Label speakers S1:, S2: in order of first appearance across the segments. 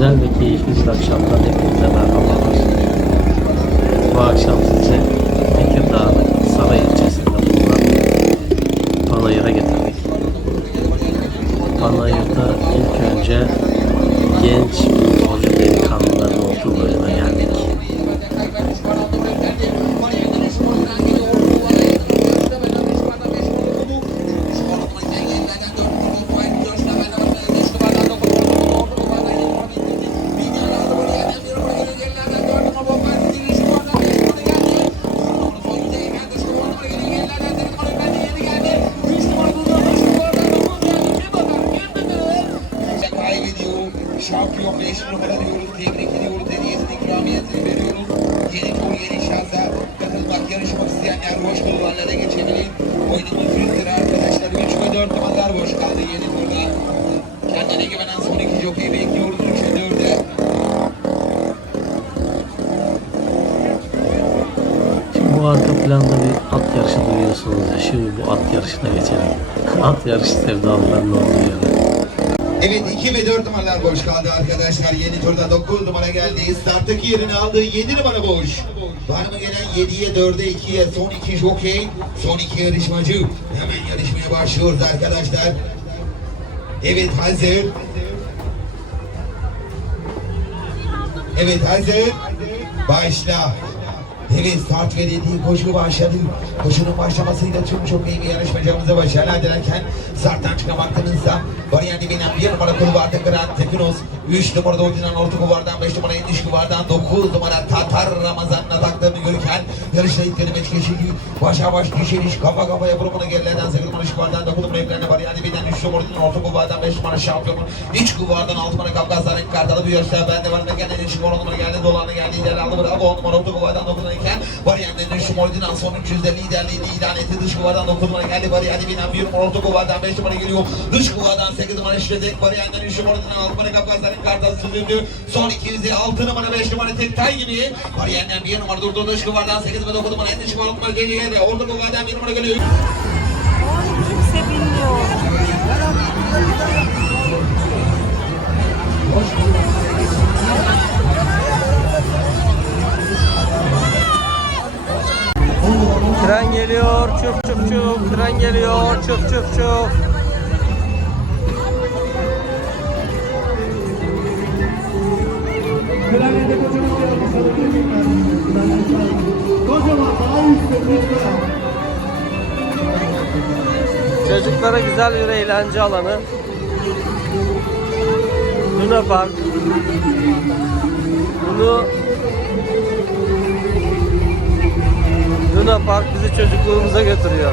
S1: Güzel ve keyifli akşamdan hepinize merhabalar. Bu akşam size Tekirdağ'ın Saray ilçesinde bulunan Panayır'a getirdik. Panayır'da ilk önce genç
S2: Şampiyon 5 numara diyoruz. Tebrik ediyoruz. Hediyesini ikramiyetini veriyoruz. Yeni tur yeni şansa katılmak, yarışmak isteyenler boş kulvarlara geçebilir. Oyunumuz 100 lira arkadaşlar. 3 ve 4 numaralar boş kaldı yeni turda. Kendine güvenen son iki jokeyi bekliyoruz 3 ve 4'e.
S1: Şimdi bu arka planda bir at yarışı duyuyorsunuz. Şimdi bu at yarışına geçelim. at yarışı sevdalıların olduğu yere.
S2: Evet 2 ve 4 numaralar boş kaldı arkadaşlar. Yeni turda 9 numara geldi. Starttaki yerini aldı. 7 numara boş. Var mı gelen 7'ye 4'e 2'ye son 2 jokey. Son 2 yarışmacı. Hemen yarışmaya başlıyoruz arkadaşlar. Evet hazır. Evet hazır. Başla. Evet start verildi. Koşu başladı. Koşunun başlamasıyla tüm çok iyi bir yarışmacımıza başarılar dilerken starttan çıkan baktığınızda Bariyer Dibi'nden bir numara kulvarda Grand Tekinos 3 numarada oynayan orta kuvardan 5 numara iniş kuvardan 9 numara Tatar Ramazan'ın ataklarını kelime geçildi. Başa baş düşeliş kafa kafaya vurumuna gerilerden 8 numara kuvardan 9 numara evlerine Bariyer Dibi'nden 3 numara orta kuvardan 5 numara şampiyonun iç kuvardan 6 numara Kafkaslar'ın kartalı bu yarışta ben de var ve gene iş numara numara geldi dolarına geldi ileri aldı bravo. 10 numara orta kuvardan 9 numara iken Bariyer'den 3 numara Dinan son 300'de liderliğini ilan etti. Dış kuvardan 9 numara geldi Bariyer Dibi'nden 1 numara orta kuvardan 5 numara geliyor. Dış kuvardan 8 numara işledik Bariyer'den 3 numara Dinan 6 numara Kafkaslar'ın kartalı süzüldü. Son 200'de 6 numara 5 numara tek tay gibi. Bariyer'den 1 numara durdu dış kuvardan 8 ve 9 numara en dış kuvardan 6 numara geliyor orta kuvardan 1 numara geliyor
S3: Kimse bilmiyor.
S1: Tren geliyor, çöp çöp çöp. Tren geliyor, çöp. Çocuklara güzel bir eğlence alanı. Luna Park. Bunu Luna Park bizi çocukluğumuza götürüyor.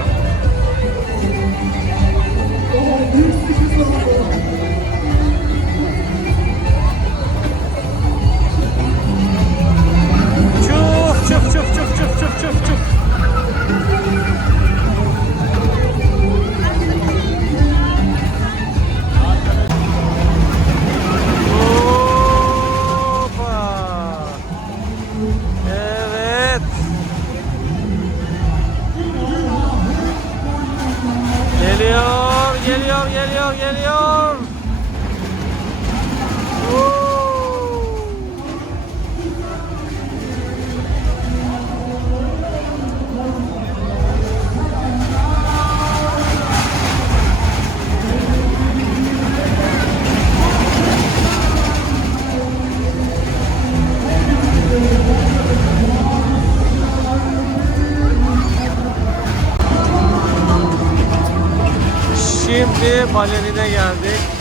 S1: 幺零幺零。Balerine geldik.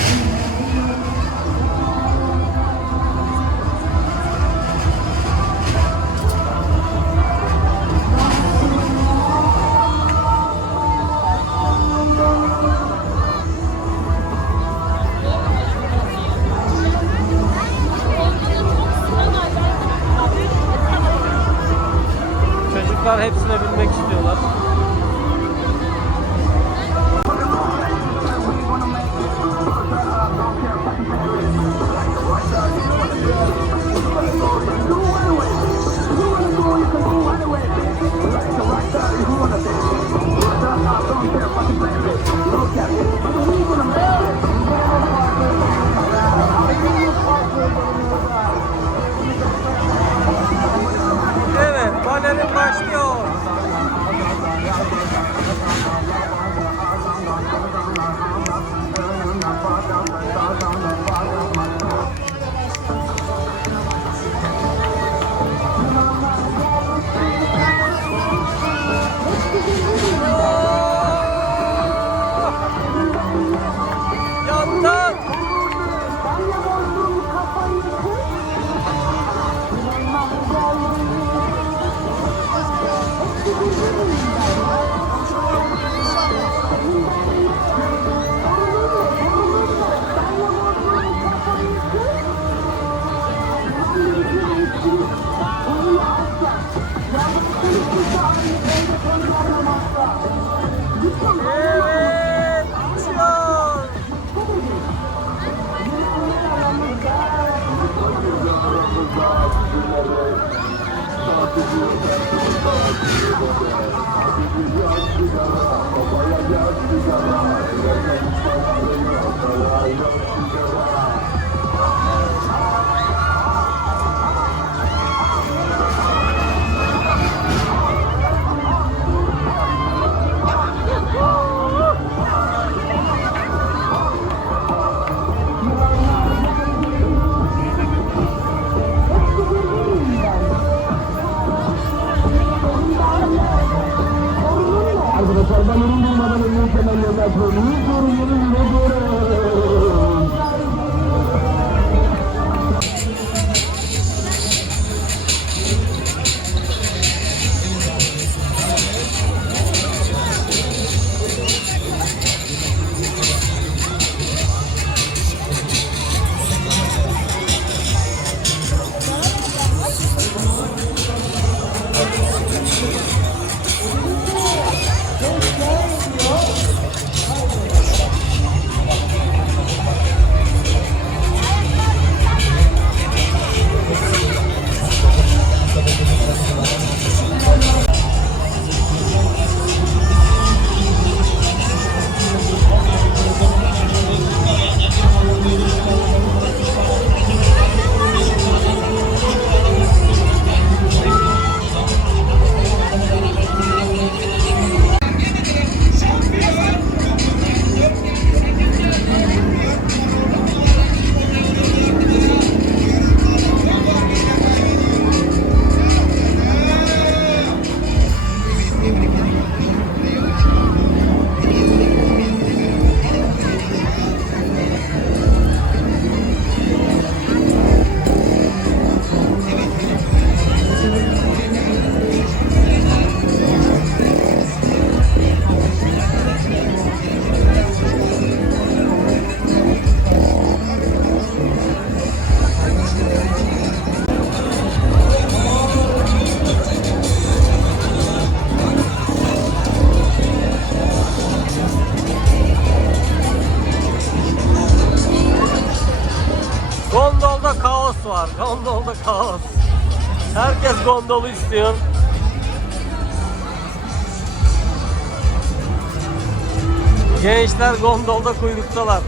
S1: Oh, beautiful. Gondolu istiyor. Gençler gondolda kuyruktalar.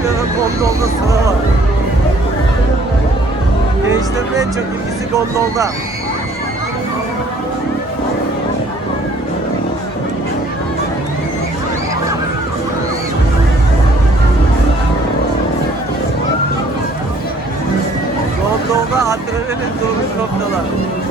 S1: Ve gondolda sıra. Gençlerin en çok ilgisi gondolda. Gondolda adrenalin durmuş noktalar.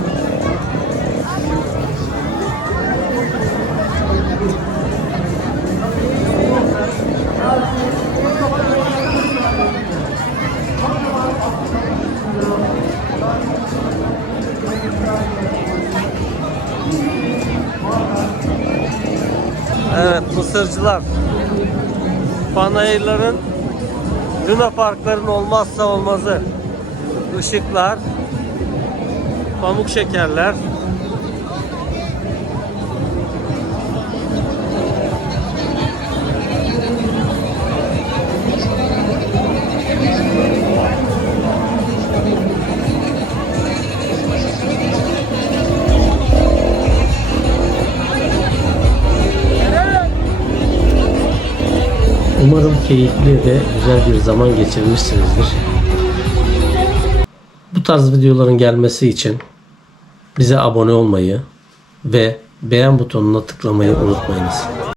S1: Mısırcılar. Panayırların Luna parkların olmazsa olmazı. Işıklar, pamuk şekerler.
S4: Umarım keyifli ve güzel bir zaman geçirmişsinizdir. Bu tarz videoların gelmesi için bize abone olmayı ve beğen butonuna tıklamayı unutmayınız.